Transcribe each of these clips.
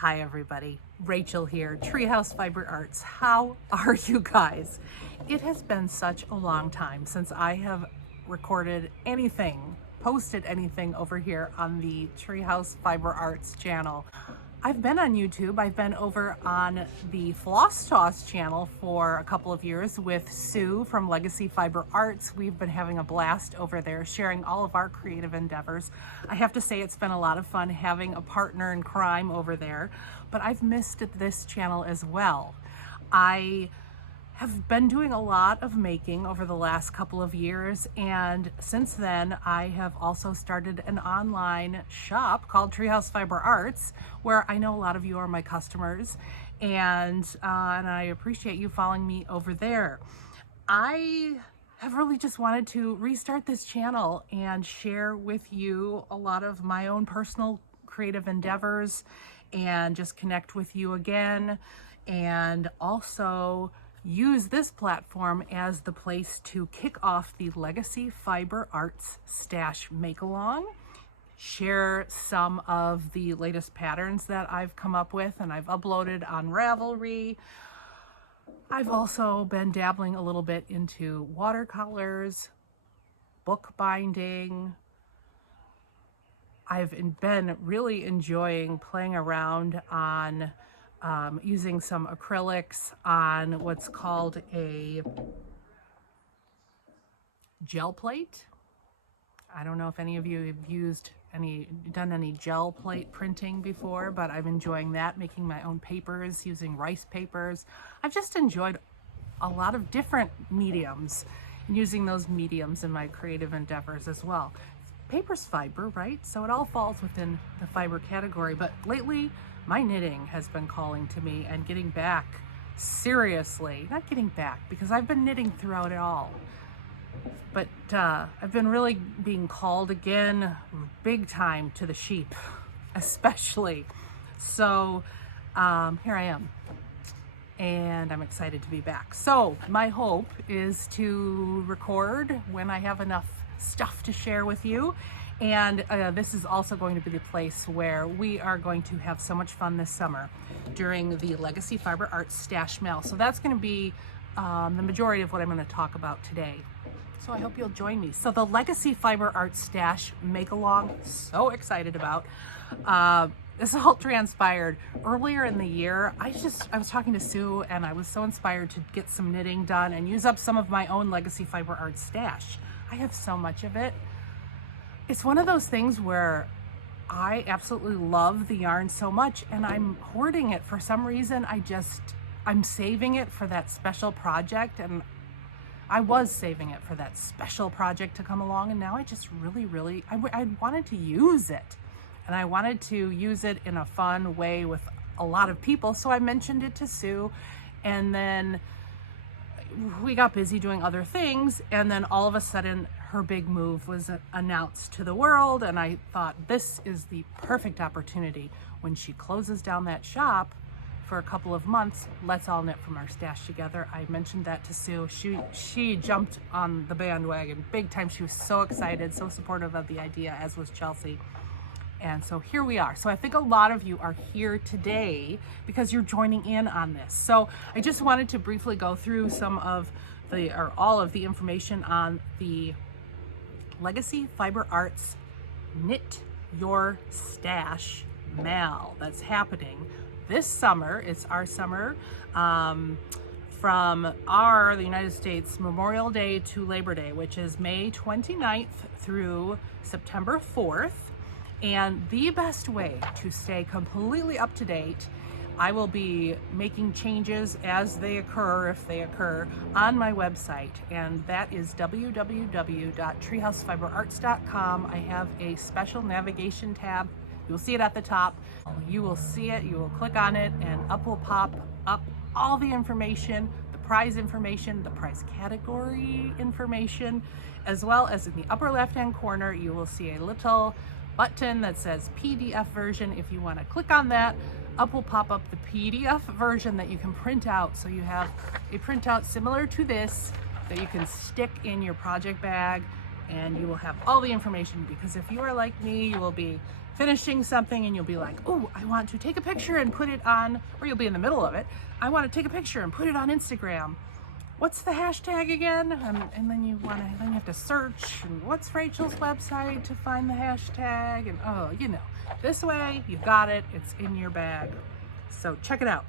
Hi everybody, Rachel here, Treehouse Fiber Arts. How are you guys? It has been such a long time since I have recorded anything, posted anything over here on the Treehouse Fiber Arts channel. I've been on YouTube. I've been over on the Floss Toss channel for a couple of years with Sue from Legacy Fiber Arts. We've been having a blast over there, sharing all of our creative endeavors. I have to say it's been a lot of fun having a partner in crime over there, but I've missed this channel as well. I have been doing a lot of making over the last couple of years, and since then I have also started an online shop called Treehouse Fiber Arts, where I know a lot of you are my customers, and I appreciate you following me over there. I have really just wanted to restart this channel and share with you a lot of my own personal creative endeavors and just connect with you again, and also use this platform as the place to kick off the Legacy Fiber Arts Stash Make-Along, share some of the latest patterns that I've come up with and I've uploaded on Ravelry. I've also been dabbling a little bit into watercolors, bookbinding. I've been really enjoying playing around on using some acrylics on what's called a gel plate. I don't know if any of you have done any gel plate printing before, but I'm enjoying that, making my own papers using rice papers. I've just enjoyed a lot of different mediums and using those mediums in my creative endeavors as well. Paper's fiber, right? So it all falls within the fiber category, but lately my knitting has been calling to me and getting back seriously. Not getting back, because I've been knitting throughout it all. But I've been really being called again, big time, to the sheep, especially. So here I am, and I'm excited to be back. So my hope is to record when I have enough stuff to share with you. And this is also going to be the place where we are going to have so much fun this summer during the Legacy Fiber Arts Stash Mail. So that's going to be the majority of what I'm going to talk about today. So I hope you'll join me. So the Legacy Fiber Arts Stash Make-Along, so excited about. This all transpired earlier in the year. I was talking to Sue and I was so inspired to get some knitting done and use up some of my own Legacy Fiber Arts stash. I have so much of it. It's one of those things where I absolutely love the yarn so much and I'm hoarding it for some reason. I'm saving it for that special project, and I was saving it for that special project to come along, and now I just really, I wanted to use it, and I wanted to use it in a fun way with a lot of people. So I mentioned it to Sue, and then we got busy doing other things, and then all of a sudden her big move was announced to the world, and I thought this is the perfect opportunity. When she closes down that shop for a couple of months, let's all knit from our stash together. I mentioned that to Sue. She jumped on the bandwagon big time. She was so excited, so supportive of the idea, as was Chelsea. And so here we are. So I think a lot of you are here today because you're joining in on this. So I just wanted to briefly go through all of the information on the Legacy Fiber Arts Knit Your Stash Mail that's happening this summer. It's our summer from the United States Memorial Day to Labor Day, which is May 29th through September 4th. And the best way to stay completely up to date, I will be making changes as they occur, if they occur, on my website, and that is www.treehousefiberarts.com. I have a special navigation tab. You'll see it at the top. You will see it, you will click on it, and up will pop up all the information, the prize category information, as well as in the upper left-hand corner, you will see a little button that says PDF version. If you want to click on that, up will pop up the PDF version that you can print out. So you have a printout similar to this that you can stick in your project bag and you will have all the information, because if you are like me, you will be finishing something and you'll be like, oh, I want to take a picture and put it on, or you'll be in the middle of it, I want to take a picture and put it on Instagram. What's the hashtag again? And then you have to search, and what's Rachel's website to find the hashtag, and oh, you know, this way you got it, it's in your bag. So check it out.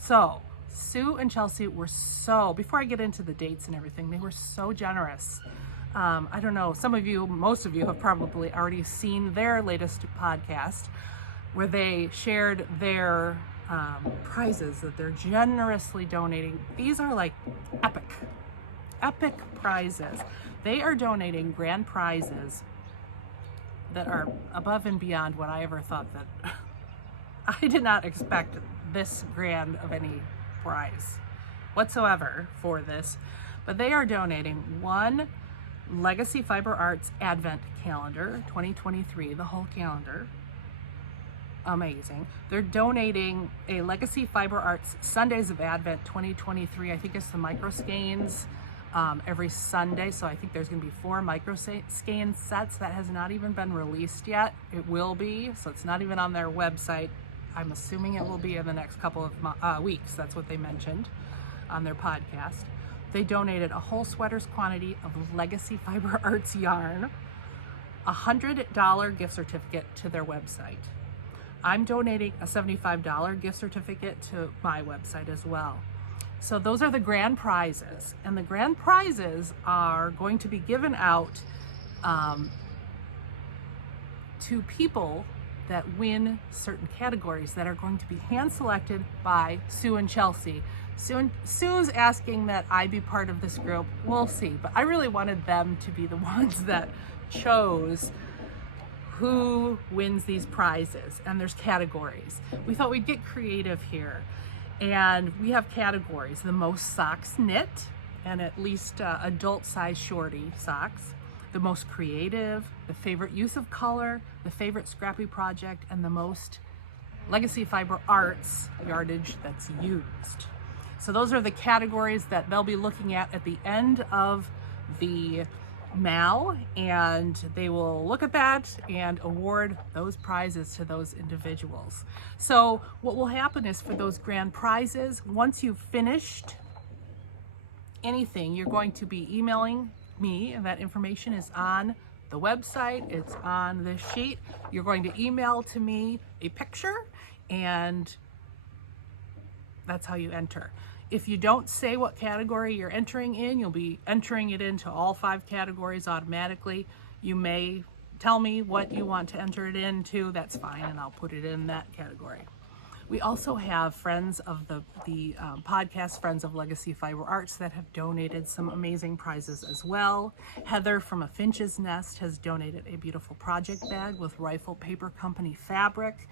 So Sue and Chelsea were so, before I get into the dates and everything, they were so generous. I don't know, most of you have probably already seen their latest podcast where they shared their prizes that they're generously donating. These are like epic prizes. They are donating grand prizes that are above and beyond what I ever thought. That I did not expect this grand of any prize whatsoever for this, but they are donating one Legacy Fiber Arts Advent Calendar 2023, the whole calendar. Amazing. They're donating a Legacy Fiber Arts Sundays of Advent 2023. I think it's the micro skeins every Sunday. So I think there's going to be 4 micro skein sets. That has not even been released yet. It will be. So it's not even on their website. I'm assuming it will be in the next couple of weeks. That's what they mentioned on their podcast. They donated a whole sweater's quantity of Legacy Fiber Arts yarn, a $100 gift certificate to their website. I'm donating a $75 gift certificate to my website as well. So those are the grand prizes, and the grand prizes are going to be given out to people that win certain categories that are going to be hand selected by Sue and Chelsea. Sue's asking that I be part of this group. We'll see, but I really wanted them to be the ones that chose who wins these prizes, and there's categories. We thought we'd get creative here, and we have categories: the most socks knit, and at least adult size shorty socks, the most creative, the favorite use of color, the favorite scrappy project, and the most Legacy Fiber Arts yardage that's used. So those are the categories that they'll be looking at the end of the MAL, and they will look at that and award those prizes to those individuals. So what will happen is, for those grand prizes, once you've finished anything, you're going to be emailing me, and that information is on the website, it's on this sheet. You're going to email to me a picture, and that's how you enter. If you don't say what category you're entering in, you'll be entering it into all 5 categories automatically. You may tell me what you want to enter it into, that's fine, and I'll put it in that category. We also have friends of the podcast, Friends of Legacy Fiber Arts, that have donated some amazing prizes as well. Heather from A Finch's Nest has donated a beautiful project bag with Rifle Paper Company fabric.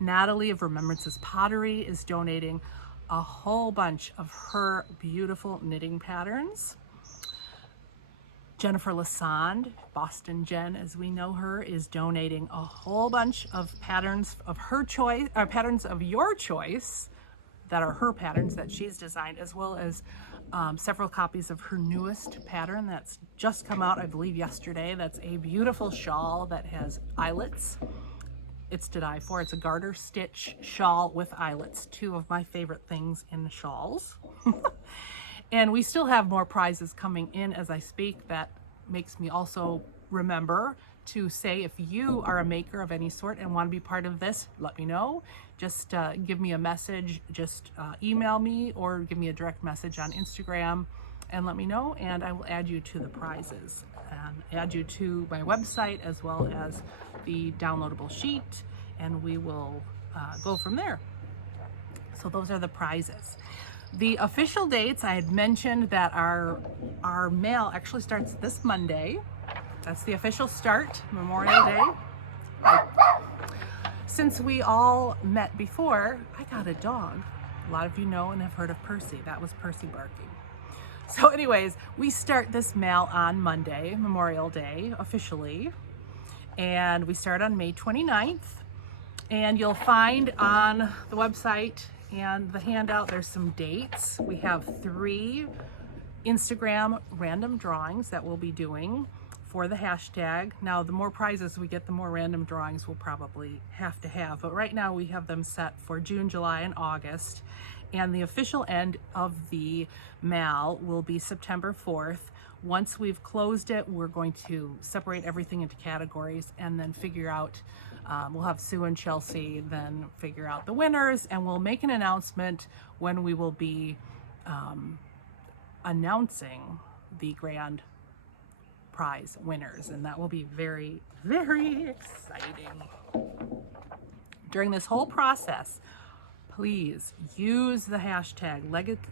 Natalie of Remembrances Pottery is donating a whole bunch of her beautiful knitting patterns. Jennifer Lassand, Boston Jen as we know her, is donating a whole bunch of patterns of her choice, patterns of your choice that are her patterns that she's designed, as well as several copies of her newest pattern that's just come out, I believe yesterday. That's a beautiful shawl that has eyelets. It's to die for. It's a garter stitch shawl with eyelets, 2 of my favorite things in shawls. And we still have more prizes coming in as I speak. That makes me also remember to say, if you are a maker of any sort and want to be part of this, let me know. Just give me a message, just email me or give me a direct message on Instagram and let me know, and I will add you to the prizes and add you to my website as well as the downloadable sheet, and we will go from there. So those are the prizes. The official dates, I had mentioned that our mail actually starts this Monday. That's the official start, Memorial Day. Since we all met before, I got a dog. A lot of you know and have heard of Percy. That was Percy barking. So anyways, we start this mail on Monday, Memorial Day, officially. And we start on May 29th. And you'll find on the website and the handout, there's some dates. We have 3 Instagram random drawings that we'll be doing for the hashtag. Now, the more prizes we get, the more random drawings we'll probably have to have. But right now we have them set for June, July, and August. And the official end of the MAL will be September 4th. Once we've closed it, we're going to separate everything into categories and then figure out, we'll have Sue and Chelsea then figure out the winners, and we'll make an announcement when we will be announcing the grand prize winners, and that will be very, very exciting. During this whole process, please use the hashtag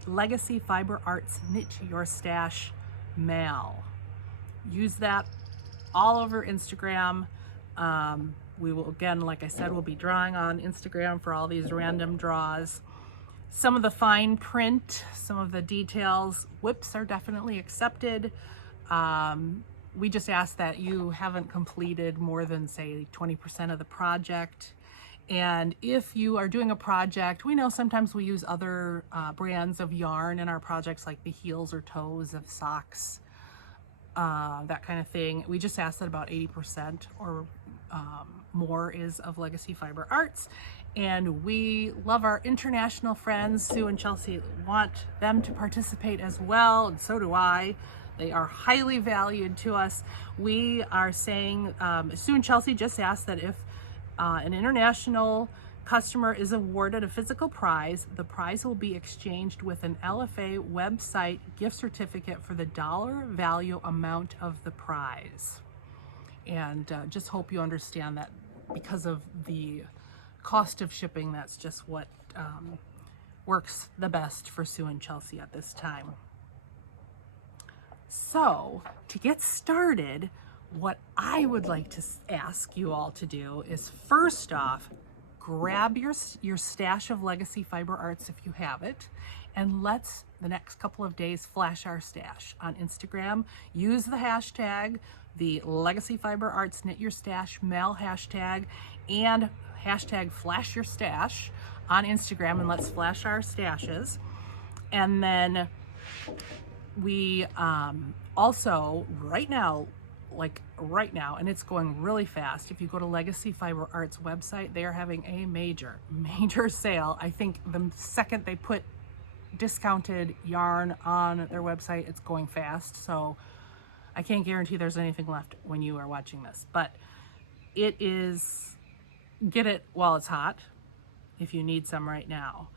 Legacy Fiber Arts Knit Your Stash MAL. Use that all over Instagram. We will, again, like I said, we'll be drawing on Instagram for all these random draws. Some of the fine print, some of the details, whips are definitely accepted. We just ask that you haven't completed more than, say, 20% of the project. And if you are doing a project, we know sometimes we use other brands of yarn in our projects, like the heels or toes of socks, that kind of thing. We just ask that about 80% or more is of Legacy Fiber Arts. And we love our international friends. Sue and Chelsea want them to participate as well, and so do I. They are highly valued to us. We are saying, Sue and Chelsea just asked that if an international customer is awarded a physical prize, the prize will be exchanged with an LFA website gift certificate for the dollar value amount of the prize. And just hope you understand that because of the cost of shipping, that's just what works the best for Sue and Chelsea at this time. So, to get started, what I would like to ask you all to do is, first off, grab your stash of Legacy Fiber Arts if you have it, and let's, the next couple of days, flash our stash on Instagram. Use the hashtag, the Legacy Fiber Arts Knit Your Stash MAL hashtag, and hashtag flash your stash on Instagram, and let's flash our stashes. And then we also, right now, and it's going really fast, if you go to Legacy Fiber Arts website, they are having a major sale. I think the second they put discounted yarn on their website, it's going fast. So I can't guarantee there's anything left when you are watching this, but it is, get it while it's hot if you need some right now.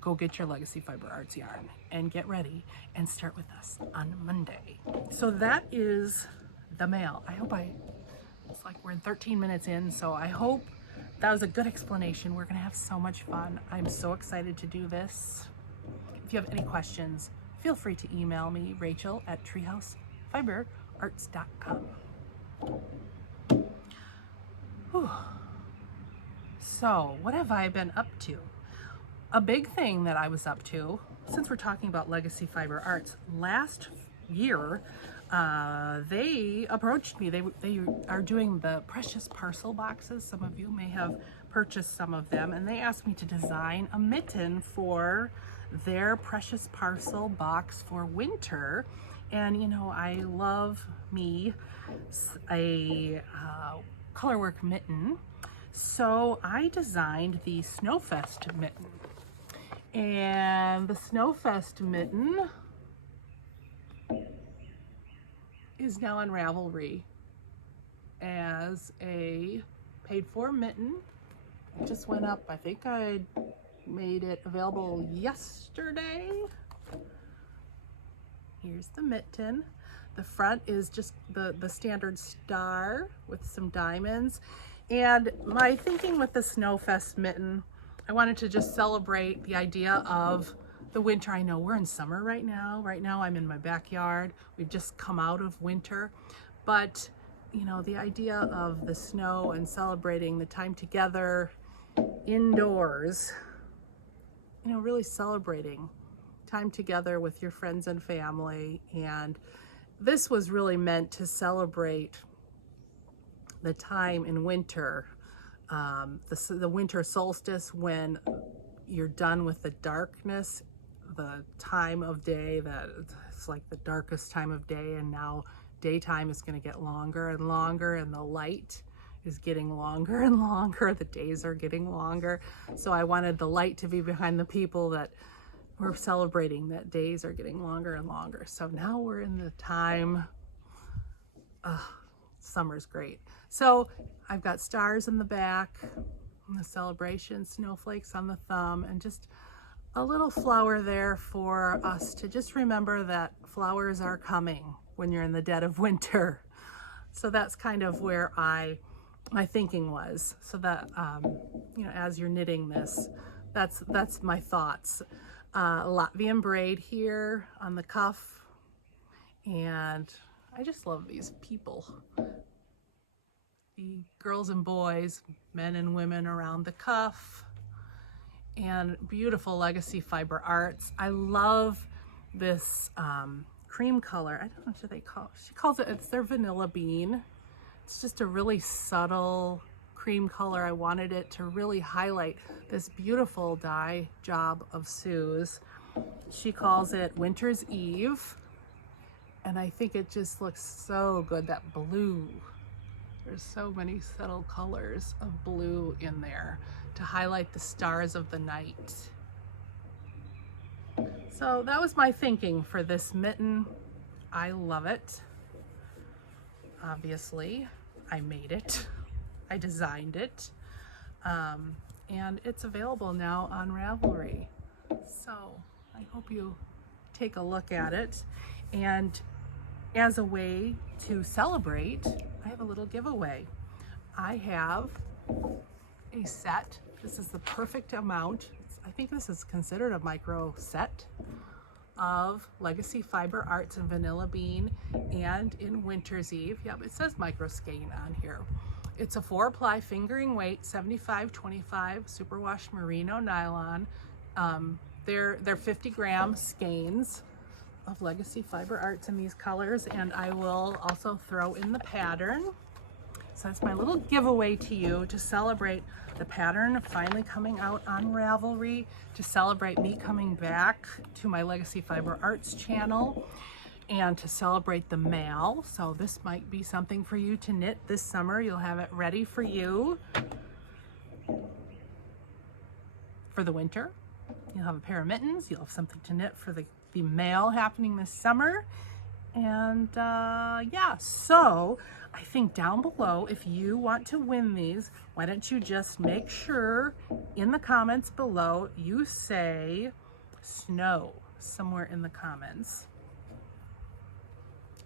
Go get your Legacy Fiber Arts yarn and get ready and start with us on Monday. So that is the MAL. It's like we're in 13 minutes in, so I hope that was a good explanation. We're gonna have so much fun. I'm so excited to do this. If you have any questions, feel free to email me, rachel@treehousefiberarts.com. So what have I been up to? A big thing that I was up to, since we're talking about Legacy Fiber Arts, last year they approached me. They are doing the precious parcel boxes. Some of you may have purchased some of them, and they asked me to design a mitten for their precious parcel box for winter. And you know, I love me a colorwork mitten, so I designed the Snow Fest mitten. And the Snow Fest mitten is now on Ravelry as a paid-for mitten. It just went up. I think I made it available yesterday. Here's the mitten. The front is just the standard star with some diamonds. And my thinking with the Snow Fest mitten, I wanted to just celebrate the idea of the winter. I know we're in summer right now. Right now I'm in my backyard. We've just come out of winter. But, you know, the idea of the snow and celebrating the time together indoors, you know, really celebrating time together with your friends and family. And this was really meant to celebrate the time in winter, the winter solstice, when you're done with the darkness, the time of day that it's like the darkest time of day, and now daytime is going to get longer and longer, and the light is getting longer and longer. The days are getting longer. So I wanted the light to be behind the people that were celebrating that days are getting longer and longer. So now we're in the time, summer's great. So I've got stars in the back, and the celebration, snowflakes on the thumb, and just a little flower there for us to just remember that flowers are coming when you're in the dead of winter. So that's kind of where my thinking was. So that, you know, as you're knitting this, that's my thoughts. Latvian braid here on the cuff, and I just love these people, the girls and boys, men and women around the cuff, and beautiful legacy fiber arts. I love this cream color. I don't know what they call it. She calls it, it's their vanilla bean. It's just a really subtle cream color. I wanted it to really highlight this beautiful dye job of Sue's. She calls it Winter's Eve, and I think it just looks so good, that blue. There's so many subtle colors of blue in there to highlight the stars of the night. So that was my thinking for this mitten. I love it. Obviously, I made it. I designed it. And it's available now on Ravelry. So I hope you take a look at it. And as a way to celebrate, I have a little giveaway. I have a set. This is the perfect amount. I think this is considered a micro set of Legacy Fiber Arts and Vanilla Bean, and in Winter's Eve. Yep, it says micro skein on here. It's a 4-ply fingering weight, 75-25 superwash merino nylon. They're 50-gram skeins of Legacy Fiber Arts in these colors, and I will also throw in the pattern. So that's my little giveaway to you to celebrate the pattern finally coming out on Ravelry, to celebrate me coming back to my Legacy Fiber Arts channel, and to celebrate the mail. So this might be something for you to knit this summer. You'll have it ready for you for the winter. You'll have a pair of mittens. You'll have something to knit for the mail happening this summer. And yeah, so I think down below, if you want to win these, why don't you just make sure in the comments below you say snow somewhere in the comments.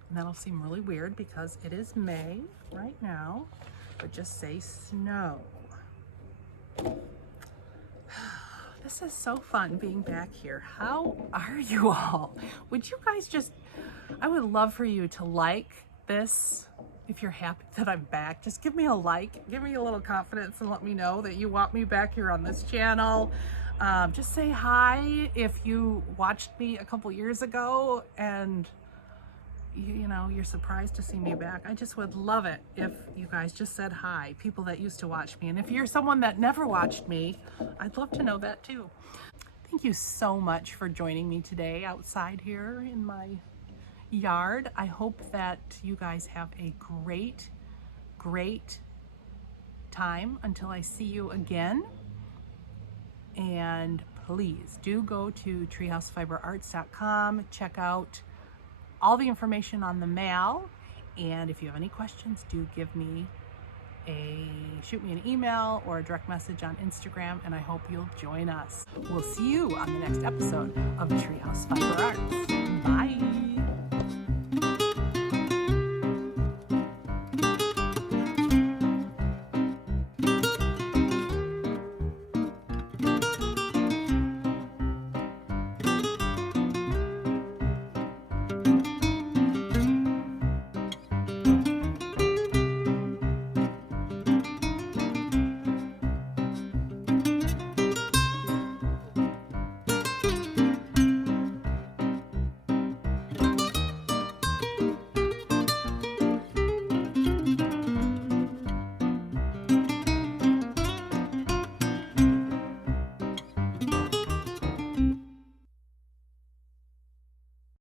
And that'll seem really weird because it is May right now, but just say snow. This is so fun being back here. How are you all? Would you guys just, I would love for you to like this. If you're happy that I'm back, just give me a like, give me a little confidence, and let me know that you want me back here on this channel. Just say hi if you watched me a couple years ago and you know, you're surprised to see me back. I just would love it if you guys just said hi, people that used to watch me. And if you're someone that never watched me, I'd love to know that too. Thank you so much for joining me today outside here in my yard. I hope that you guys have a great time until I see you again. And please do go to treehousefiberarts.com, check out all the information on the mail, and if you have any questions, do shoot me an email or a direct message on Instagram, and I hope you'll join us. We'll see you on the next episode of Treehouse Fiber Arts. Bye.